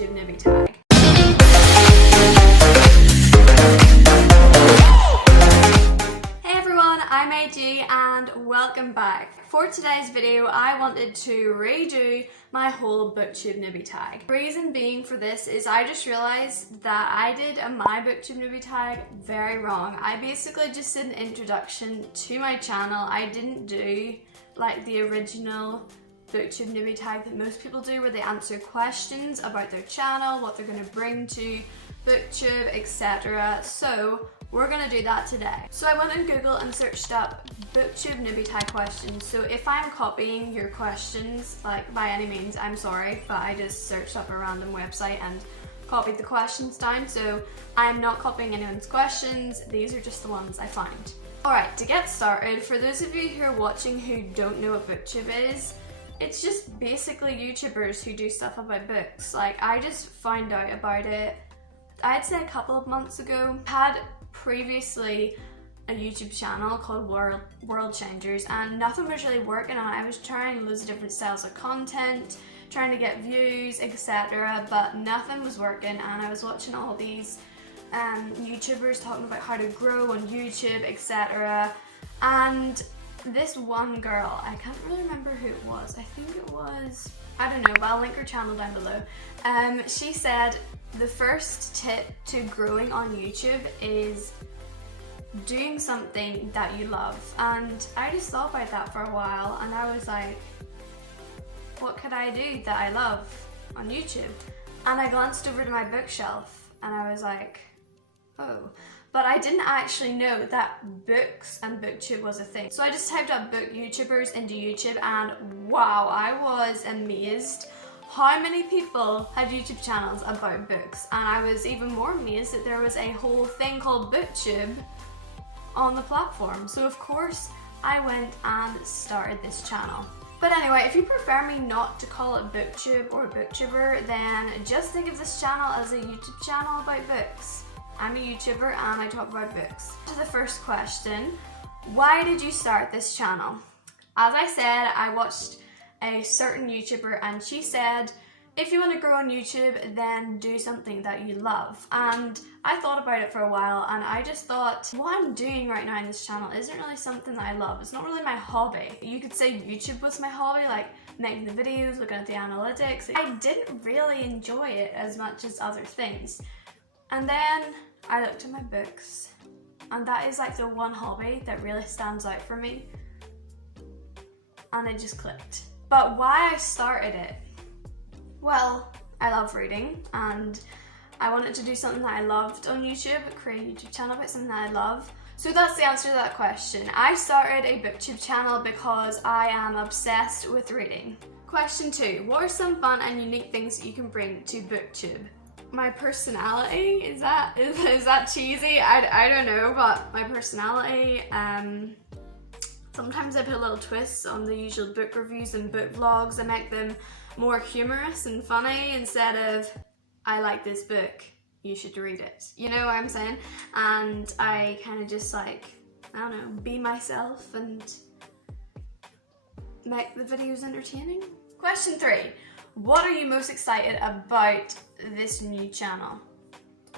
Booktube newbie tag. Hey everyone, I'm AG and welcome back. For today's video, I wanted to redo my whole Booktube newbie tag. The reason being for this is I just realized that I did my Booktube newbie tag very wrong. I basically just did an introduction to my channel. I didn't do like the original Booktube newbie tag that most people do, where they answer questions about their channel, what they're going to bring to Booktube, etc. So we're going to do that today. So I went on Google and searched up Booktube newbie tag questions. So if I'm copying your questions, like by any means, I'm sorry, but I just searched up a random website and copied the questions down. So I'm not copying anyone's questions, these are just the ones I found. Alright, to get started, for those of you who are watching who don't know what Booktube is, it's just basically YouTubers who do stuff about books. Like, I just found out about it, I'd say a couple of months ago. Had previously a YouTube channel called World Changers and nothing was really working on it. I was trying loads of different styles of content, trying to get views, etc. but nothing was working, and I was watching all these YouTubers talking about how to grow on YouTube, etc. and this one girl, I can't really remember who it was, I think it was, I don't know, but I'll link her channel down below. She said the first tip to growing on YouTube is doing something that you love, and I just thought about that for a while and I was like, what could I do that I love on YouTube? And I glanced over to my bookshelf and I was like, oh. But I didn't actually know that books and Booktube was a thing. So I just typed up book YouTubers into YouTube and wow, I was amazed how many people had YouTube channels about books. And I was even more amazed that there was a whole thing called Booktube on the platform. So of course I went and started this channel. But anyway, if you prefer me not to call it Booktube or Booktuber, then just think of this channel as a YouTube channel about books. I'm a YouTuber and I talk about books. To the first question, why did you start this channel? As I said, I watched a certain YouTuber and she said, if you want to grow on YouTube, then do something that you love. And I thought about it for a while and I just thought, what I'm doing right now in this channel isn't really something that I love. It's not really my hobby. You could say YouTube was my hobby, like making the videos, looking at the analytics. I didn't really enjoy it as much as other things. And then I looked at my books, and that is like the one hobby that really stands out for me, and it just clicked. But why I started it? Well, I love reading and I wanted to do something that I loved on YouTube, create a YouTube channel about something that I love. So that's the answer to that question. I started a Booktube channel because I am obsessed with reading. Question 2, what are some fun and unique things that you can bring to Booktube? My personality, is that cheesy? I don't know, but my personality, sometimes I put little twists on the usual book reviews and book vlogs. I make them more humorous and funny instead of, I like this book, you should read it. You know what I'm saying? And I kind of just like, I don't know, be myself and make the videos entertaining. Question 3. What are you most excited about this new channel?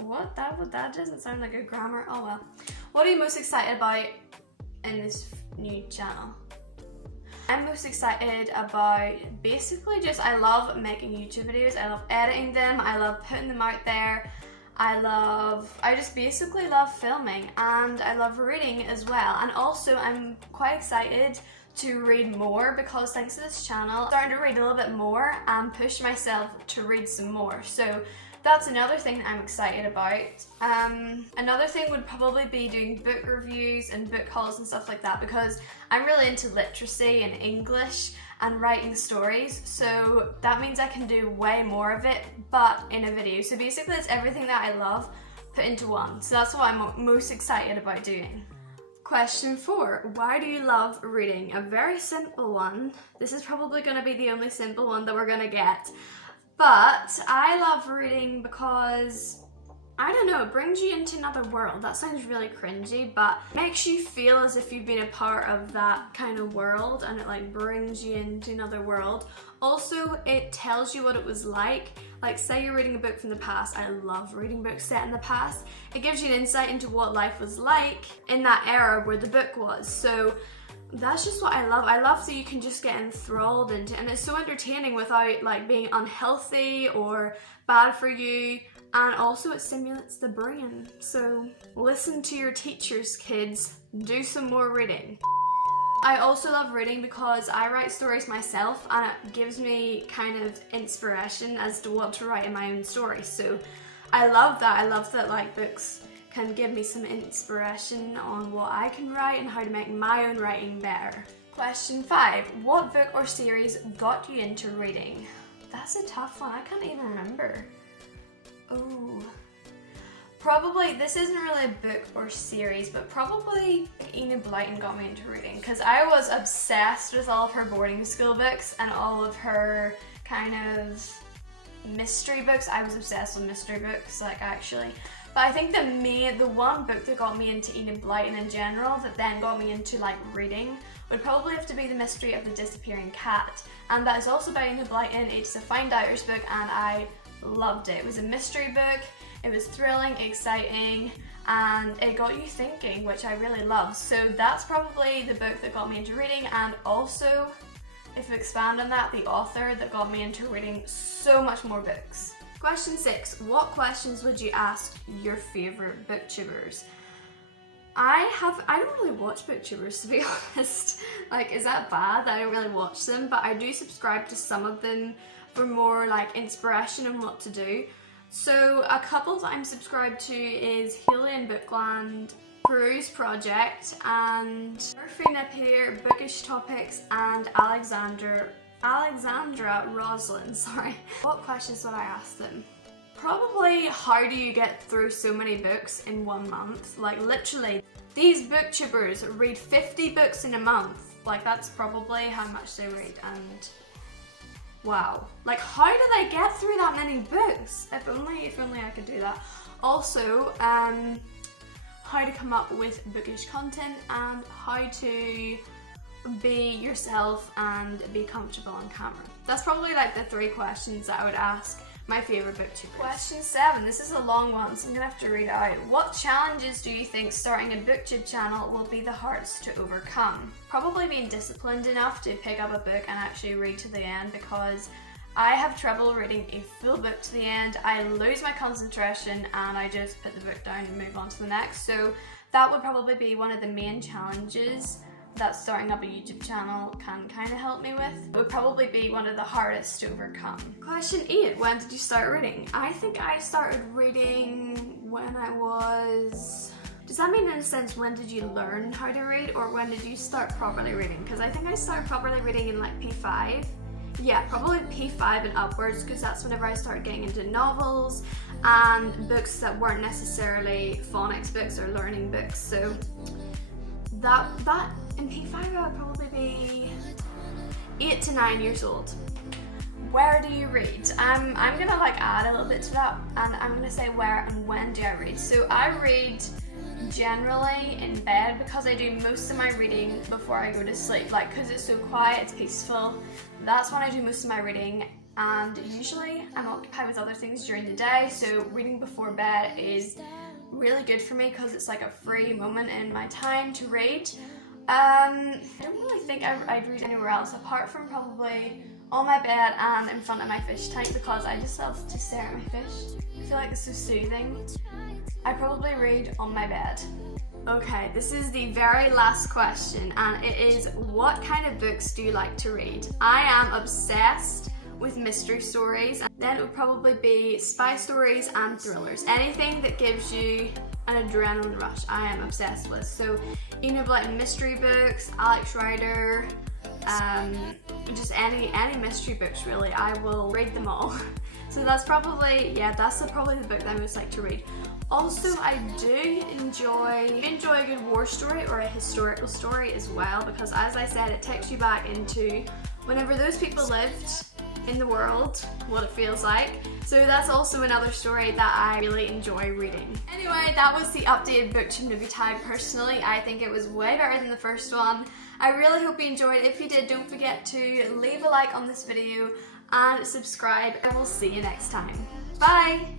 What? That doesn't sound like a grammar. Oh well. What are you most excited about in this new channel? I'm most excited about basically just, I love making YouTube videos. I love editing them. I love putting them out there. I just basically love filming, and I love reading as well. And also I'm quite excited to read more because thanks to this channel, I'm starting to read a little bit more and push myself to read some more. So that's another thing that I'm excited about. Another thing would probably be doing book reviews and book hauls and stuff like that, because I'm really into literacy and English and writing stories. So that means I can do way more of it, but in a video. So basically it's everything that I love put into one. So that's what I'm most excited about doing. Question 4, why do you love reading? A very simple one. This is probably going to be the only simple one that we're going to get. But I love reading because, I don't know, it brings you into another world. That sounds really cringy, but it makes you feel as if you've been a part of that kind of world, and it like brings you into another world. Also, it tells you what it was like say you're reading a book from the past. I love reading books set in the past. It gives you an insight into what life was like in that era where the book was. So that's just what I love. I love that you can just get enthralled into it, and it's so entertaining without like being unhealthy or bad for you, and also it stimulates the brain. So listen to your teachers, kids. Do some more reading. I also love reading because I write stories myself, and it gives me kind of inspiration as to what to write in my own stories. So I love that. I love that like books can give me some inspiration on what I can write and how to make my own writing better. Question 5. What book or series got you into reading? That's a tough one. I can't even remember. Oh. Probably, this isn't really a book or series, but probably Enid Blyton got me into reading because I was obsessed with all of her boarding school books and all of her kind of mystery books. I was obsessed with mystery books, like actually. But I think the one book that got me into Enid Blyton in general, that then got me into like reading, would probably have to be The Mystery of the Disappearing Cat. And that is also by Enid Blyton. It's a fine diner's book and I loved it. It was a mystery book. It was thrilling, exciting, and it got you thinking, which I really love. So that's probably the book that got me into reading, and also, if we expand on that, the author that got me into reading so much more books. Question 6. What questions would you ask your favourite booktubers? I don't really watch booktubers, to be honest. Like, is that bad that I don't really watch them? But I do subscribe to some of them for more like inspiration on what to do. So a couple that I'm subscribed to is Haley in Bookland, Peruse Project, and Murphy Napier, Bookish Topics, and Alexandra Roslin, sorry. What questions would I ask them? Probably, how do you get through so many books in 1 month? Like literally, these booktubers read 50 books in a month. Like that's probably how much they read, and wow. Like how do they get through that many books? If only I could do that. Also, how to come up with bookish content and how to be yourself and be comfortable on camera. That's probably like the 3 questions that I would ask my favourite booktubers. Question 7. This is a long one, so I'm gonna have to read it out. What challenges do you think starting a booktube channel will be the hardest to overcome? Probably being disciplined enough to pick up a book and actually read to the end, because I have trouble reading a full book to the end. I lose my concentration and I just put the book down and move on to the next. So that would probably be one of the main challenges that starting up a YouTube channel can kind of help me with. It would probably be one of the hardest to overcome. Question 8, when did you start reading? I think I started reading when I was... Does that mean in a sense, when did you learn how to read, or when did you start properly reading? Because I think I started properly reading in like P5. Yeah, probably P5 and upwards, because that's whenever I started getting into novels and books that weren't necessarily phonics books or learning books. So that in P5 I would probably be 8 to 9 years old. Where do you read? I'm gonna like add a little bit to that, and I'm gonna say where and when do I read. So I read generally in bed, because I do most of my reading before I go to sleep, like because it's so quiet, it's peaceful. That's when I do most of my reading, and usually I'm occupied with other things during the day, so reading before bed is really good for me because it's like a free moment in my time to read. I don't really think I'd read anywhere else apart from probably on my bed and in front of my fish tank, because I just love to stare at my fish. I feel like it's so soothing. I probably read on my bed. Okay, this is the very last question, and it is, what kind of books do you like to read? I am obsessed with mystery stories, and then it would probably be spy stories and thrillers. Anything that gives you an adrenaline rush, I am obsessed with. So, Enid Blyton mystery books, Alex Rider, just any mystery books really, I will read them all. So that's probably, that's probably the book that I most like to read. Also, I do enjoy a good war story or a historical story as well, because as I said, it takes you back into whenever those people lived in the world, what it feels like. So that's also another story that I really enjoy reading. Anyway, that was the updated Booktube newbie tag. Personally, I think it was way better than the first one, I really hope you enjoyed. If you did, don't forget to leave a like on this video and subscribe. I will see you next time. Bye!